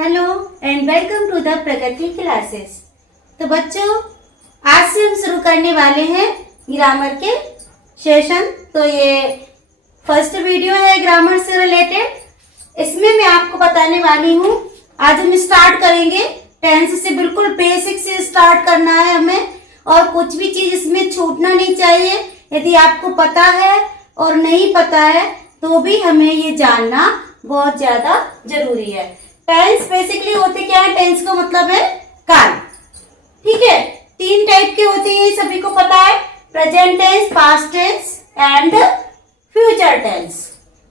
Hello and welcome to the Pragati classes. तो बच्चों, आज से हम शुरू करने वाले हैं ग्रामर के सेशन। तो ये फर्स्ट वीडियो है ग्रामर से रिलेटेड। इसमें मैं आपको बताने वाली हूँ, आज हम स्टार्ट करेंगे टेंस से, बिल्कुल बेसिक से स्टार्ट करना है हमें, और कुछ भी चीज इसमें छूटना नहीं चाहिए। यदि आपको पता है और नहीं पता है तो भी हमें ये जानना बहुत ज्यादा जरूरी है। टेंस बेसिकली होते क्या है? टेंस का मतलब है काल। ठीक है, तीन टाइप के होते हैं, सभी को पता है। Present tense, past tense and future tense.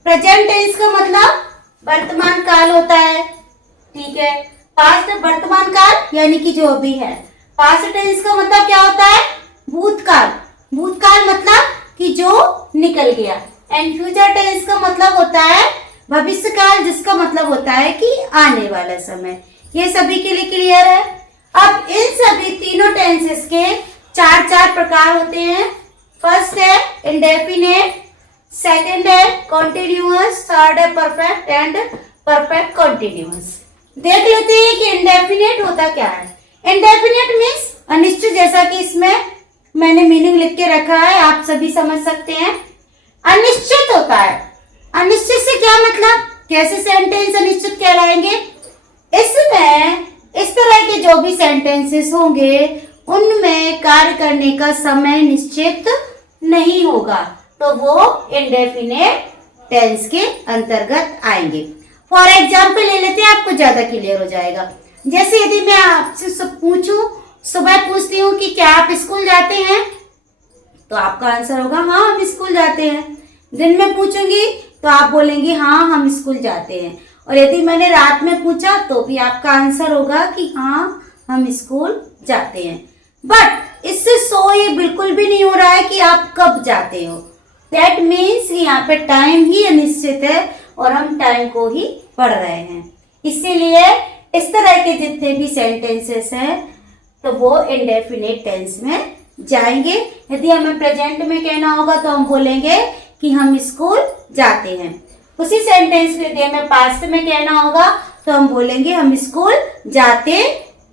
Present tense का मतलब वर्तमान काल होता है। ठीक है, पास्ट वर्तमान काल यानी कि जो भी है। पास्ट टेंस का मतलब क्या होता है? भूतकाल। भूतकाल मतलब कि जो निकल गया। एंड फ्यूचर टेंस का मतलब होता है भविष्य काल, जिसका मतलब होता है कि आने वाला समय। ये सभी के लिए क्लियर है। अब इन सभी तीनों टेंसेस के चार प्रकार होते हैं। फर्स्ट है इंडेफिनेट, सेकंड है कॉन्टिन्यूअस, थर्ड है परफेक्ट एंड परफेक्ट कॉन्टिन्यूअस। देख लेते हैं कि इंडेफिनेट होता क्या है। इंडेफिनेट मीन्स अनिश्चित, जैसा कि इसमें मैंने मीनिंग लिख के रखा है, आप सभी समझ सकते हैं। अनिश्चित होता है। अनिश्चित से क्या मतलब? कैसे सेंटेंस अनिश्चित कहलाएंगे? इसमें इस तरह के जो भी सेंटेंसेस होंगे उनमें कार्य करने का समय निश्चित नहीं होगा, तो वो इंडेफिनेट टेंस के अंतर्गत आएंगे। फॉर एग्जाम्पल ले लेते हैं, आपको ज्यादा क्लियर हो जाएगा। जैसे यदि मैं आपसे पूछूं, सुबह पूछती हूँ कि क्या आप स्कूल जाते हैं, तो आपका आंसर होगा हाँ हम स्कूल जाते हैं। दिन में पूछूंगी तो आप बोलेंगे हाँ हम स्कूल जाते हैं। और यदि मैंने रात में पूछा तो भी आपका आंसर होगा कि हाँ हम स्कूल जाते हैं। बट इससे सो ये बिल्कुल भी नहीं हो रहा है कि आप कब जाते हो। दैट मीन्स यहाँ पे टाइम ही अनिश्चित है और हम टाइम को ही पढ़ रहे हैं। इसीलिए इस तरह के जितने भी सेंटेंसेस हैं तो वो इंडेफिनेट टेंस में जाएंगे। यदि हमें प्रेजेंट में कहना होगा तो हम बोलेंगे कि हम स्कूल जाते हैं। उसी सेंटेंस को यदि हमें पास्ट में कहना होगा तो हम बोलेंगे हम स्कूल जाते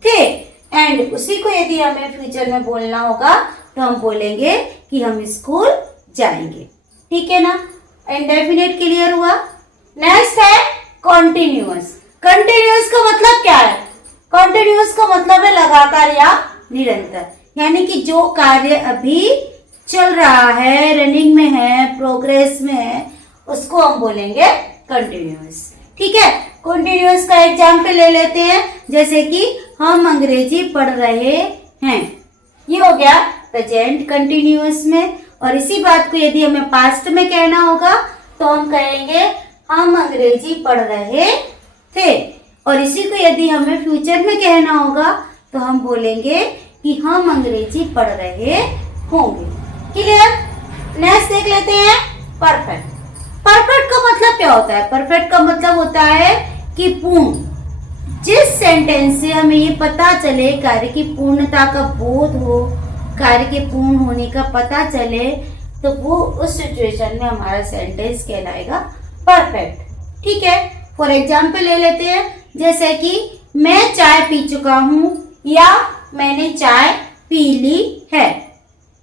थे। एंड उसी को यदि हमें फ्यूचर में बोलना होगा तो हम बोलेंगे कि हम स्कूल जाएंगे। ठीक है ना? इंडेफिनेट क्लियर हुआ। नेक्स्ट है कॉन्टिन्यूअस। कॉन्टिन्यूअस का मतलब क्या है? कॉन्टिन्यूअस का मतलब है लगातार या निरंतर, यानी कि जो कार्य अभी चल रहा है, रनिंग में है, प्रोग्रेस में है, उसको हम बोलेंगे कंटिन्यूअस। ठीक है, कंटिन्यूअस का एग्जाम्पल ले लेते हैं, जैसे कि हम अंग्रेजी पढ़ रहे हैं। ये हो गया प्रेजेंट कंटिन्यूअस में। और इसी बात को यदि हमें पास्ट में कहना होगा तो हम कहेंगे हम अंग्रेजी पढ़ रहे थे। और इसी को यदि हमें फ्यूचर में कहना होगा तो हम बोलेंगे कि हम अंग्रेजी पढ़ रहे होंगे। क्लियर? नेक्स्ट देख लेते हैं परफेक्ट। परफेक्ट का मतलब क्या होता है? परफेक्ट का मतलब होता है कि पूर्ण। जिस सेंटेंस से हमें ये पता चले, कार्य की पूर्णता का बोध हो, कार्य के पूर्ण होने का पता चले, तो वो उस सिचुएशन में हमारा सेंटेंस कहलाएगा परफेक्ट। ठीक है, फॉर एग्जाम्पल ले लेते हैं, जैसे कि मैं चाय पी चुका हूँ या मैंने चाय पी ली है।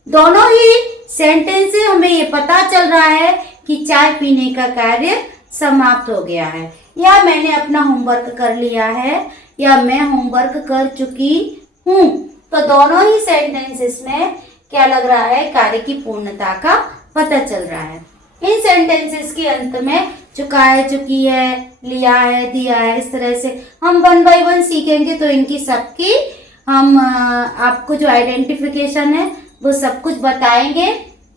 दोनों ही सेंटेंस से हमें ये पता चल रहा है कि चाय पीने का कार्य समाप्त हो गया है, या मैंने अपना होमवर्क कर लिया है, या मैं होमवर्क कर चुकी हूँ। तो दोनों ही सेंटेंसेस में क्या लग रहा है? कार्य की पूर्णता का पता चल रहा है। इन सेंटेंसेस के अंत में चुका है, चुकी है, लिया है, दिया है, इस तरह से हम वन बाय वन सीखेंगे। तो इनकी सबकी हम आपको जो आइडेंटिफिकेशन है वो सब कुछ बताएंगे,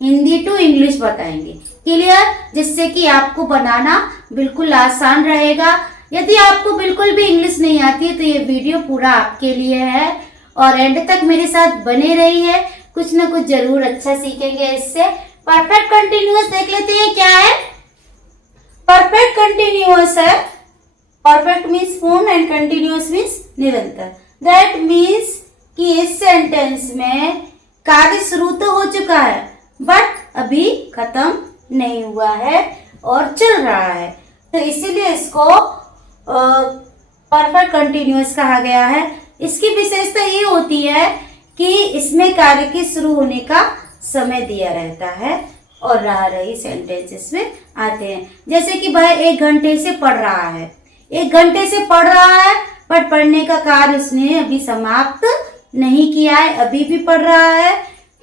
हिंदी टू इंग्लिश बताएंगे। क्लियर? जिससे कि आपको बनाना बिल्कुल आसान रहेगा। यदि आपको बिल्कुल भी इंग्लिश नहीं आती है तो ये वीडियो पूरा आपके लिए है, और एंड तक मेरे साथ बने रहिए, कुछ ना कुछ जरूर अच्छा सीखेंगे इससे। परफेक्ट कंटिन्यूअस देख लेते हैं क्या है। परफेक्ट कंटिन्यूअस है, परफेक्ट मीन्स पूर्ण एंड कंटिन्यूअस मीन्स निरंतर। दैट मीन्स कि इस सेंटेंस में कार्य शुरू तो हो चुका है बट अभी खत्म नहीं हुआ है और चल रहा है, तो इसीलिए इसको परफेक्ट कंटिन्यूअस कहा गया है। इसकी विशेषता ये होती है कि इसमें कार्य के शुरू होने का समय दिया रहता है और रहा रही सेंटेंसेस में आते हैं। जैसे कि वह 1 घंटे से पढ़ रहा है, 1 घंटे से पढ़ रहा है, पर पढ़ने का कार्य उसने अभी समाप्त नहीं किया है, अभी भी पढ़ रहा है,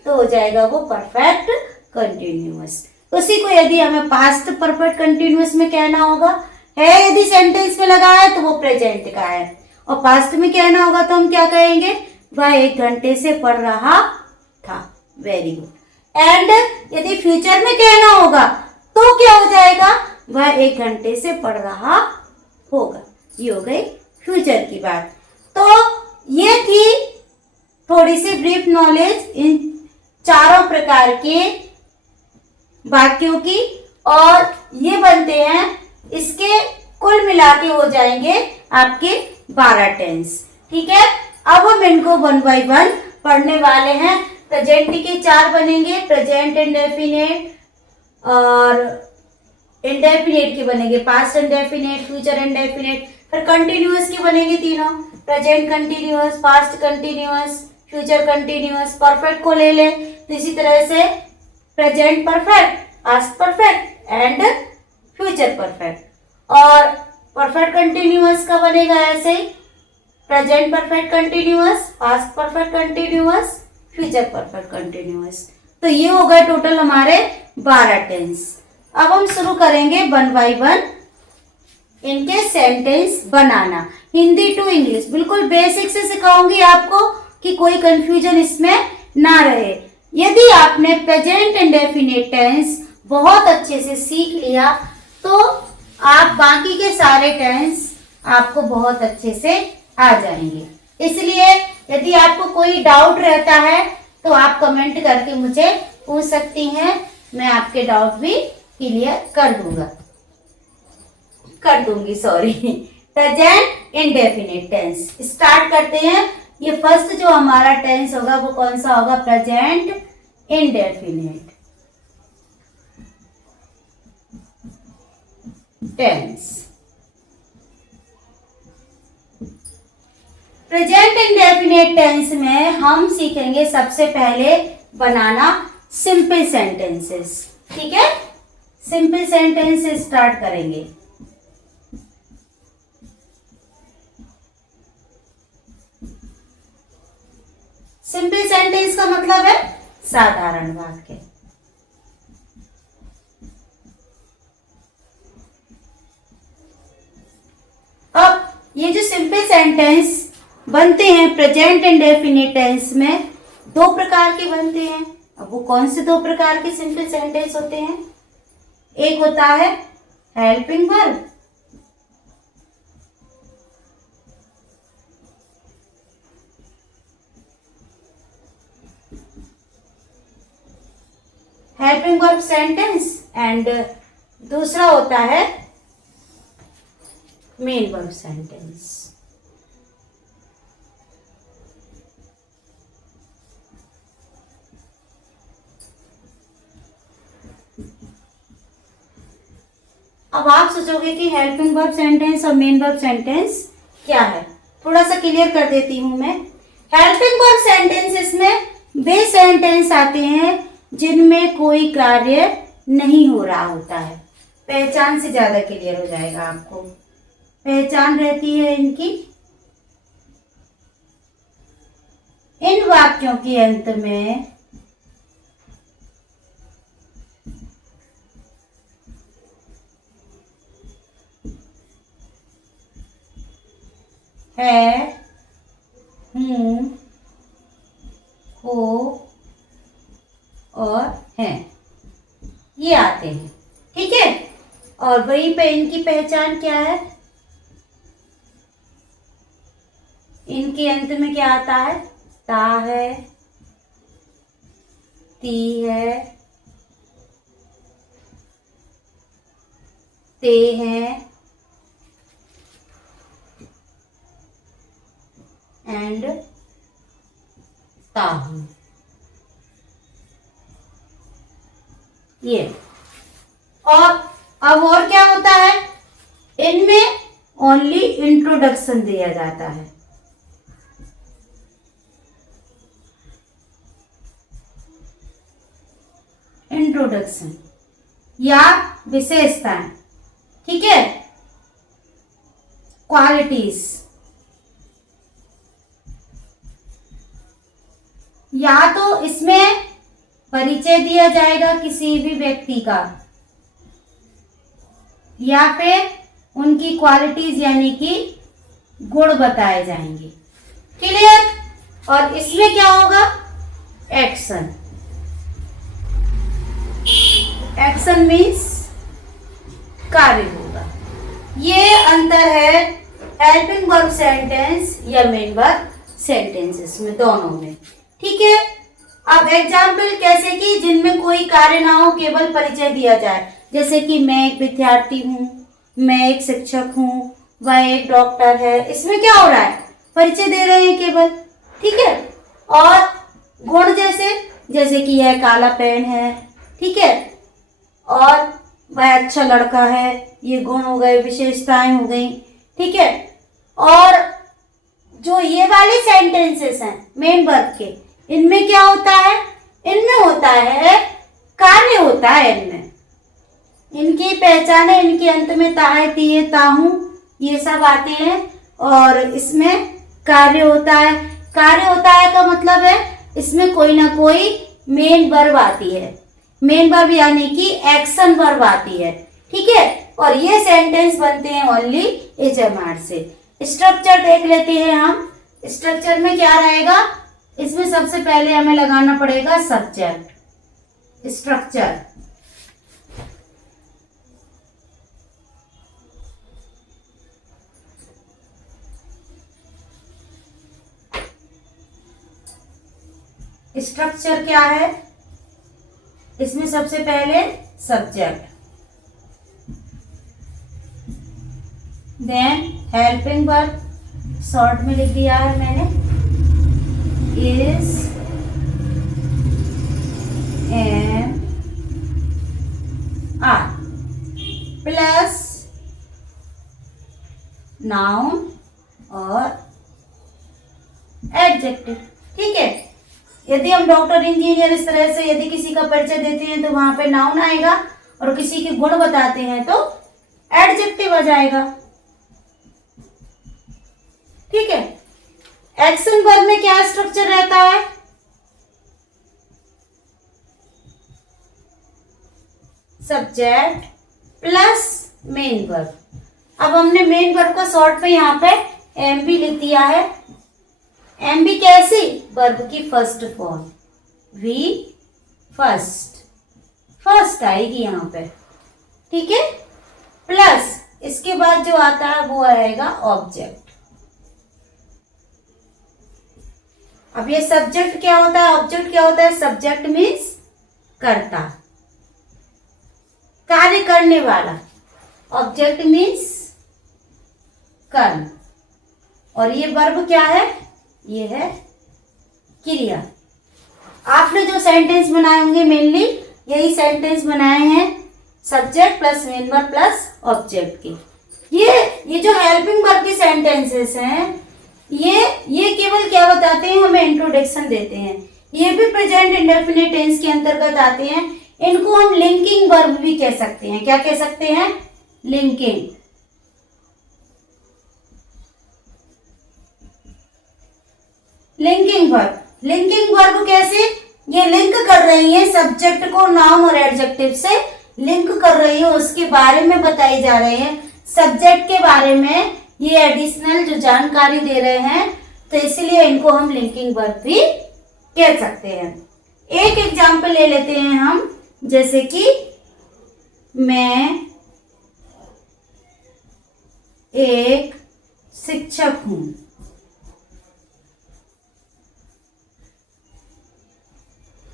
तो हो जाएगा वो परफेक्ट कंटिन्यूअस। उसी को यदि हमें पास्ट परफेक्ट कंटिन्यूअस में कहना होगा, है यदि सेंटेंस में लगा है तो वो प्रेजेंट का है, और पास्ट में कहना होगा तो हम क्या कहेंगे, वह 1 घंटे से पढ़ रहा था। Very good. एंड यदि फ्यूचर में कहना होगा तो क्या हो जाएगा, वह 1 घंटे से पढ़ रहा होगा। ये हो गई फ्यूचर की बात। तो ये थी थोड़ी सी ब्रीफ नॉलेज इन चारों प्रकार के वाक्यों की, और ये बनते हैं, इसके कुल मिला के हो जाएंगे आपके 12 टेंस। ठीक है, अब हम इनको 1 बाय 1 पढ़ने वाले हैं। प्रेजेंट के 4 बनेंगे, प्रेजेंट इंडेफिनिट, और इंडेफिनिट के बनेंगे पास्ट इंडेफिनिट, फ्यूचर इंडेफिनिट, फिर कंटिन्यूअस के बनेंगे तीनों, present continuous, past continuous, future continuous. Perfect को ले लें तो इसी तरह से present perfect, past perfect and future perfect. और परफेक्ट कंटिन्यूअस का बनेगा ऐसे ही, present perfect continuous, past perfect continuous, future perfect continuous. तो ये हो गए टोटल हमारे 12 टेंस। अब हम शुरू करेंगे 1 बाय 1 इनके सेंटेंस बनाना, हिंदी टू इंग्लिश। बिल्कुल बेसिक से सिखाऊंगी आपको कि कोई कंफ्यूजन इसमें ना रहे। यदि आपने प्रेजेंट इंडेफिनिट टेंस बहुत अच्छे से सीख लिया तो आप बाकी के सारे टेंस आपको बहुत अच्छे से आ जाएंगे। इसलिए यदि आपको कोई डाउट रहता है तो आप कमेंट करके मुझे पूछ सकती हैं, मैं आपके डाउट भी क्लियर कर दूंगी sorry. Present indefinite tense start करते हैं। ये फर्स्ट जो हमारा टेंस होगा वो कौन सा होगा, present indefinite tense. Present indefinite tense में हम सीखेंगे सबसे पहले बनाना सिंपल सेंटेंसेस। ठीक है, सिंपल सेंटेंस स्टार्ट करेंगे। सिंपल सेंटेंस का मतलब है साधारण वाक्य। अब ये जो सिंपल सेंटेंस बनते हैं प्रेजेंट इंडेफिनिट टेंस में, 2 प्रकार के बनते हैं। अब वो कौन से 2 प्रकार के सिंपल सेंटेंस होते हैं, एक होता है helping verb, helping verb sentence, and दूसरा होता है मेन वर्ब सेंटेंस। अब आप सोचोगे कि हेल्पिंग वर्ब सेंटेंस और मेन वर्ब सेंटेंस क्या है, थोड़ा सा क्लियर कर देती हूं मैं। हेल्पिंग वर्ब सेंटेंसेस में वे सेंटेंस आते हैं जिनमें कोई कार्य नहीं हो रहा होता है। पहचान से ज्यादा क्लियर हो जाएगा आपको। पहचान रहती है इनकी, इन वाक्यों के अंत में है, हूं, हो और हैं, ये आते हैं। ठीक है, और वहीं पे इनकी पहचान क्या है, इनके अंत में क्या आता है, ता है, ती है, ते हैं एंड ताहू। ये और अब और क्या होता है, इनमें ओनली इंट्रोडक्शन दिया जाता है। इंट्रोडक्शन या विशेषताएं, ठीक है, क्वालिटीज, या तो इसमें परिचय दिया जाएगा किसी भी व्यक्ति का, या फिर उनकी क्वालिटीज यानी कि गुण बताए जाएंगे। क्लियर? और इसमें क्या होगा? एक्शन। एक्शन मीन्स कार्य होगा। ये अंतर है हेल्पिंग वर्ब सेंटेंस या मेन वर्ब सेंटेंसेस में, दोनों में। ठीक है, अब एग्जाम्पल कैसे कि जिनमें कोई कार्य ना हो, केवल परिचय दिया जाए, जैसे कि मैं एक विद्यार्थी हूँ, मैं एक शिक्षक हूँ, वह एक डॉक्टर है। इसमें क्या हो रहा है? परिचय दे रहे हैं केवल। ठीक है, और गुण जैसे कि यह काला पेन है, ठीक है, और वह अच्छा लड़का है, ये गुण हो गए, विशेषताएं हो गई। ठीक है, और जो ये वाले सेंटेंसेस हैं मेन वर्ब के, इनमें क्या होता है? इनमें होता है कार्य होता है। इनमें इनकी पहचाने, इनके अंत में ता है, ती है, ताहू, ये सब आते हैं, और इसमें कार्य होता है। कार्य होता है का मतलब है इसमें कोई ना कोई मेन वर्ब आती है। मेन वर्ब यानी कि एक्शन वर्ब आती है। ठीक है, और ये सेंटेंस बनते हैं ओनली एजमार से। स्ट्रक्चर देख लेते हैं हम। स्ट्रक्चर में क्या रहेगा? इसमें सबसे पहले हमें लगाना पड़ेगा सब्जेक्ट। स्ट्रक्चर स्ट्रक्चर क्या है? इसमें सबसे पहले subject, then helping verb, short में लिख दिया है मैंने, is, am, are, plus noun और एडजेक्टिव। ठीक है, यदि हम डॉक्टर, इंजीनियर, इस तरह से यदि किसी का परिचय देते हैं तो वहां पे नाउन आएगा, और किसी के गुण बताते हैं तो एडजेक्टिव आ जाएगा। ठीक है, एक्शन वर्ब में क्या स्ट्रक्चर रहता है? Subject plus main verb. अब हमने मेन वर्ब का शॉर्ट पे यहाँ पे एम भी लिख दिया है। एम भी कैसी? वर्ब की first form, V first, first आएगी यहाँ पे। ठीक है, प्लस इसके बाद जो आता है वो आएगा ऑब्जेक्ट। अब ये सब्जेक्ट क्या होता है, ऑब्जेक्ट क्या होता है? सब्जेक्ट मीन्स कर्ता, कार्य करने वाला। ऑब्जेक्ट मीन्स कर्म, और ये वर्ब क्या है? ये है क्रिया। आपने जो सेंटेंस बनाए होंगे मेनली यही सेंटेंस बनाए हैं subject plus main verb plus object के। ये जो हेल्पिंग वर्ब के सेंटेंसेस हैं, ये केवल क्या बताते हैं? हमें इंट्रोडक्शन देते हैं। ये भी प्रेजेंट इंडेफिनिट टेंस के अंतर्गत आते हैं। इनको हम लिंकिंग वर्ब भी कह सकते हैं। क्या कह सकते हैं? Linking. Linking verb. Linking verb कैसे? ये लिंक कर रही है सब्जेक्ट को नाउन और एडजेक्टिव से, लिंक कर रही है, उसके बारे में बताई जा रहे हैं। सब्जेक्ट के बारे में ये एडिशनल जो जानकारी दे रहे हैं, तो इसलिए इनको हम लिंकिंग वर्ब भी कह सकते हैं। एक एग्जाम्पल ले लेते हैं हम, जैसे कि मैं एक शिक्षक हूं।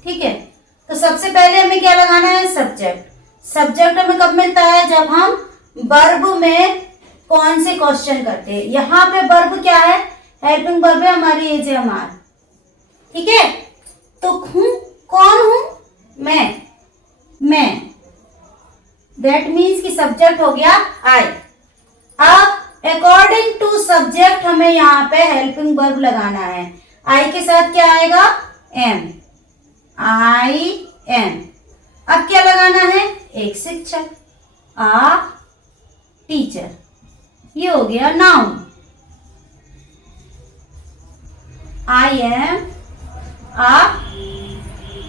ठीक है, तो सबसे पहले हमें क्या लगाना है? सब्जेक्ट। सब्जेक्ट हमें कब मिलता है? जब हम वर्ब में कौन से क्वेश्चन करते हैं। यहाँ पे वर्ब क्या है? हेल्पिंग वर्ब है हमारी, एज है हमार। ठीक है, तो हूं, कौन हूं? मैं। दैट मीन्स कि सब्जेक्ट हो गया आई। अब अकॉर्डिंग टू सब्जेक्ट हमें यहाँ पे हेल्पिंग वर्ब लगाना है। आई के साथ क्या आएगा? Am, I am. अब क्या लगाना है? एक शिक्षक, आ टीचर। ये हो गया noun. I am a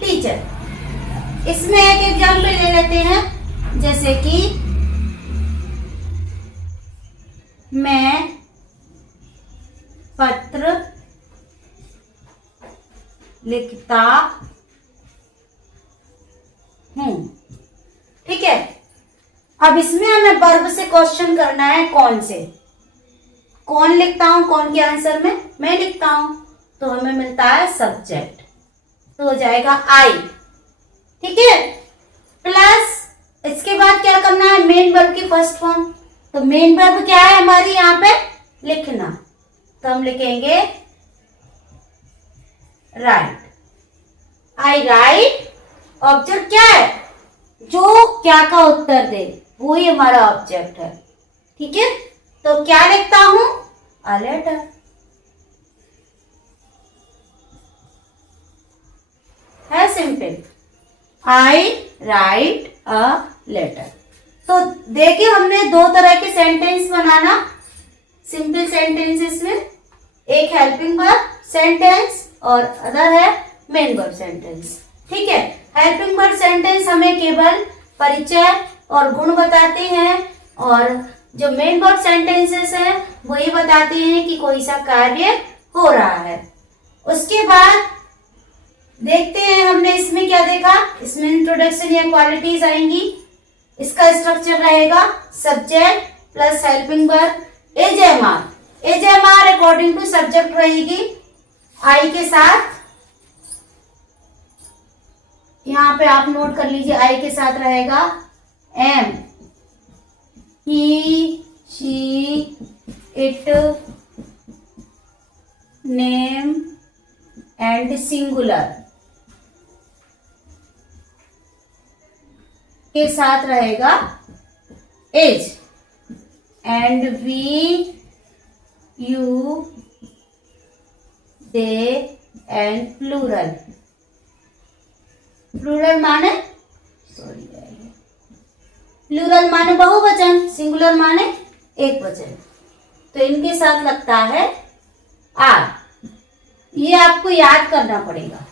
teacher. इसमें एक एग्जाम्पल ले लेते हैं, जैसे कि मैं पत्र लिखता हूं। ठीक है, अब इसमें हमें वर्ब से क्वेश्चन करना है, कौन से। कौन लिखता हूं, कौन के आंसर में मैं लिखता हूं, तो हमें मिलता है सब्जेक्ट, तो हो जाएगा आई। ठीक है, प्लस इसके बाद क्या करना है? मेन वर्ब की फर्स्ट फॉर्म। तो मेन वर्ब क्या है हमारी यहाँ पे? लिखना। तो हम लिखेंगे राइट। आई राइट। ऑब्जेक्ट क्या है? जो क्या का उत्तर दे, वो ही हमारा ऑब्जेक्ट है। ठीक है, तो क्या लिखता हूं? A letter. है simple. I write a letter. तो देखिए, हमने दो तरह के सेंटेंस बनाना, सिंपल सेंटेंसेस में। एक हेल्पिंग वर्ब सेंटेंस और अदर है मेन वर्ब सेंटेंस। ठीक है, हेल्पिंग वर्ब सेंटेंस हमें केवल परिचय और गुण बताते हैं, और जो मेन वर्ब सेंटेंसेस हैं वो ये बताते हैं कि कोई सा कार्य हो रहा है। उसके बाद देखते हैं हमने इसमें क्या देखा। इसमें इंट्रोडक्शन या क्वालिटीज आएंगी। इसका स्ट्रक्चर रहेगा subject plus helping verb, AJMR. AJMR according to subject रहेगी आई के साथ। यहां पे आप नोट कर लीजिए, आई के साथ रहेगा am, he, she, it, name and singular के साथ रहेगा is, and we, you, they and plural. Plural माने प्लूरल माने बहुवचन, सिंगुलर माने एक वचन। तो इनके साथ लगता है आर। ये आपको याद करना पड़ेगा।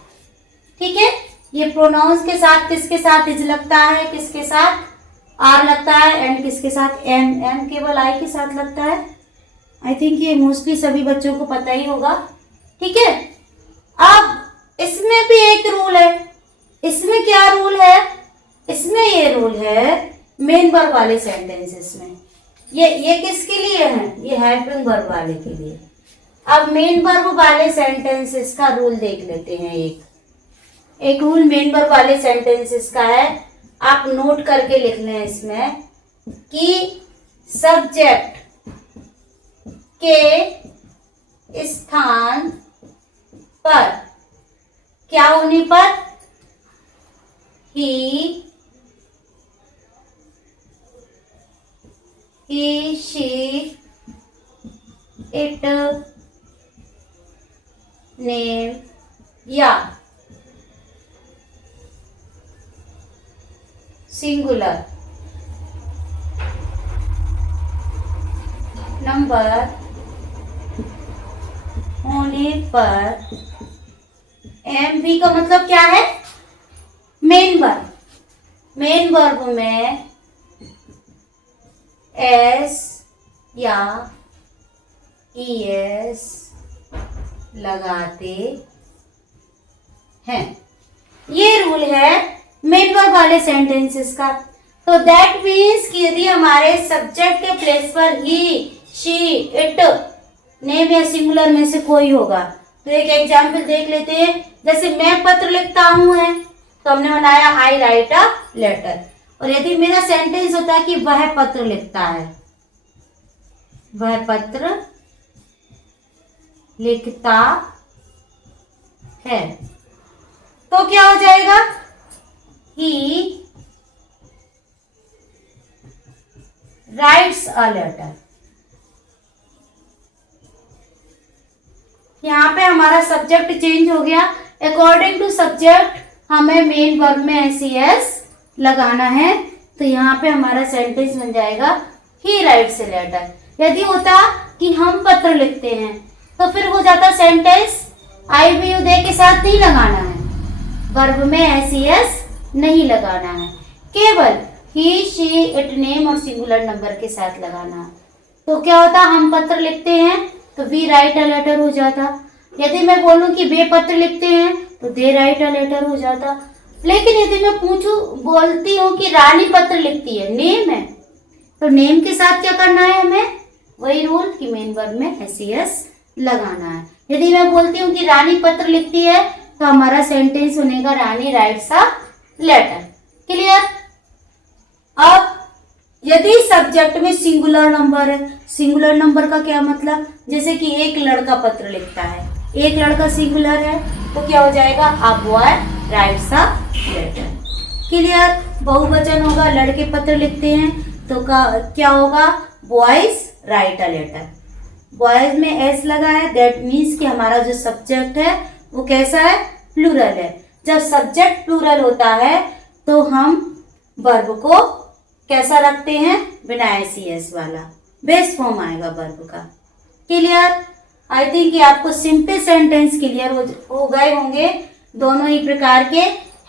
ठीक है, ये प्रोनाउंस के साथ किसके साथ इज लगता है, किसके साथ आर लगता है, एंड किसके साथ एम। एम केवल आई के साथ लगता है। आई थिंक ये मोस्टली सभी बच्चों को पता ही होगा। ठीक है, अब इसमें भी एक रूल है। इसमें क्या रूल है? इसमें ये रूल है मेन वर्ब वाले सेंटेंसेस में। ये किसके लिए है? ये हेल्पिंग वर्ब वाले के लिए। अब मेन वर्ब वाले सेंटेंसेस का रूल देख लेते हैं। एक रूल मेन वर्ब वाले सेंटेंसेस का है, आप नोट करके लिख लें इसमें, कि सब्जेक्ट के स्थान पर क्या होने पर? ही, शी, इट, नेम या सिंगुलर नंबर होने पर एम वी का मतलब क्या है? Main verb. मेन वर्ब में एस या ईएस लगाते हैं। ये रूल है मेन वर्ब वाले सेंटेंसेस का। तो दैट मीन्स कि यदि हमारे सब्जेक्ट के प्लेस पर ही, शी, इट, नेम या सिंगुलर में से कोई होगा, तो एक एग्जाम्पल देख लेते हैं। जैसे मैं पत्र लिखता हूं है, तो हमने बनाया आई राइट अ लेटर। और यदि मेरा सेंटेंस होता है कि वह पत्र लिखता है, वह पत्र लिखता है, तो क्या हो जाएगा? He writes a letter. यहाँ पे हमारा सब्जेक्ट चेंज हो गया। अकॉर्डिंग टू सब्जेक्ट हमें मेन वर्ब में एस लगाना है। तो यहाँ पे हमारा सेंटेंस बन जाएगा ही राइट्स ए लेटर। यदि होता कि हम पत्र लिखते हैं तो फिर हो जाता sentence I we you they के साथ नहीं लगाना है, वर्ब में एस नहीं लगाना है, केवल ही शी इट नेम और सिंगुलर नंबर के साथ लगाना है। तो क्या होता, हम पत्र लिखते हैं तो वी राइट अ लेटर हो जाता। यदि मैं बोलूं कि वे पत्र लिखते हैं तो दे राइट अ लेटर हो जाता। लेकिन यदि मैं बोलती हूँ कि रानी पत्र लिखती है, नेम है, तो नेम के साथ क्या करना है हमें, वही रूल कि मेन वर्ब में एस लगाना है। यदि मैं बोलती हूँ कि रानी पत्र लिखती है तो हमारा सेंटेंस बनेगा रानी राइट्स अ लेटर। क्लियर। अब यदि सब्जेक्ट में सिंगुलर नंबर है, सिंगुलर नंबर का क्या मतलब, जैसे कि एक लड़का पत्र लिखता है, एक लड़का सिंगुलर है तो क्या हो जाएगा, a boy writes a letter. Clear. बहुवचन होगा, लड़के पत्र लिखते हैं तो क्या होगा, boys write a letter. Boys में एस लगा है, दैट मीन्स कि हमारा जो सब्जेक्ट है वो कैसा है, प्लूरल है। जब सब्जेक्ट प्लूरल होता है तो हम वर्ब को कैसा रखते हैं, बिना एस वाला, बेस फॉर्म आएगा वर्ब का। क्लियर। आई थिंक कि आपको सिंपल सेंटेंस क्लियर हो गए होंगे, दोनों ही प्रकार के,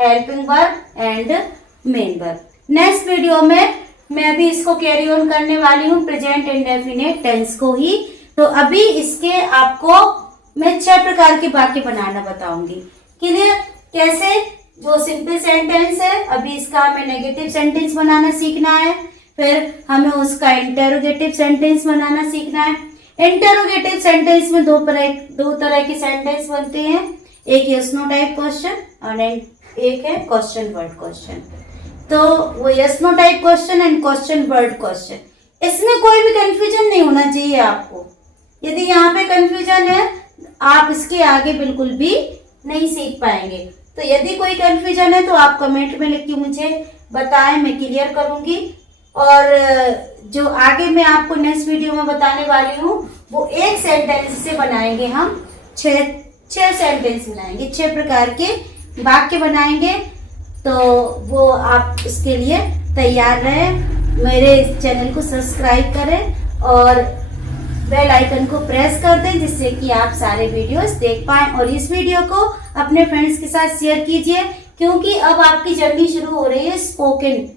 helping verb and main verb. Next video में मैं अभी इसको कैरी ऑन करने वाली हूँ, प्रेजेंट इंडेफिनिट टेंस को ही। तो अभी इसके आपको मैं 6 प्रकार के वाक्य बनाना बताऊंगी। क्लियर। कैसे, जो सिंपल सेंटेंस है, अभी इसका हमें नेगेटिव सेंटेंस बनाना सीखना है, फिर हमें उसका इंटेरोगेटिव सेंटेंस बनाना सीखना है। इंटेरोगेटिव सेंटेंस में दो तरह के सेंटेंस बनते हैं, एक यस नो टाइप क्वेश्चन और एक है क्वेश्चन वर्ड क्वेश्चन। तो वो yes no type question and question word question, इसमें कोई भी कंफ्यूजन नहीं होना चाहिए आपको। यदि यहाँ पे कंफ्यूजन है आप इसके आगे बिल्कुल भी नहीं सीख पाएंगे। तो यदि कोई कंफ्यूजन है तो आप कमेंट में लिख के मुझे बताएं, मैं क्लियर करूंगी। और जो आगे मैं आपको नेक्स्ट वीडियो में बताने वाली हूँ वो एक सेंटेंस से बनाएंगे हम, 6 सेंटेंस बनाएंगे, 6 प्रकार के वाक्य बनाएंगे। तो वो आप इसके लिए तैयार रहें। मेरे चैनल को सब्सक्राइब करें और बेल आइकन को प्रेस कर दें, जिससे कि आप सारे वीडियोस देख पाएं। और इस वीडियो को अपने फ्रेंड्स के साथ शेयर कीजिए, क्योंकि अब आपकी जर्नी शुरू हो रही है स्पोकन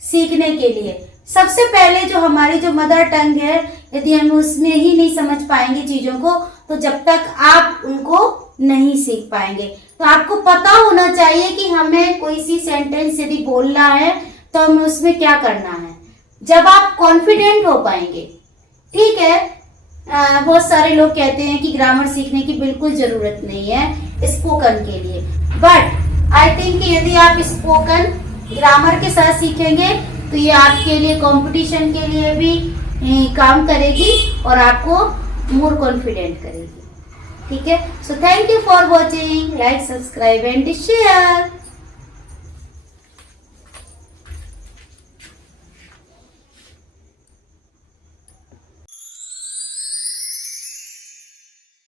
सीखने के लिए। सबसे पहले जो हमारी जो मदर टंग है, यदि हम उसमें ही नहीं समझ पाएंगे चीज़ों को, तो जब तक आप उनको नहीं सीख पाएंगे। तो आपको पता होना चाहिए कि हमें कोई सी सेंटेंस यदि बोलना है तो हमें उसमें क्या करना है, जब आप कॉन्फिडेंट हो पाएंगे। ठीक है। बहुत सारे लोग कहते हैं कि ग्रामर सीखने की बिल्कुल ज़रूरत नहीं है स्पोकन के लिए, बट आई थिंक कि यदि आप स्पोकन ग्रामर के साथ सीखेंगे तो ये आपके लिए कंपटीशन के लिए भी काम करेगी और आपको मोर कॉन्फिडेंट करेगी। ठीक है। So thank you for watching, like, subscribe and share.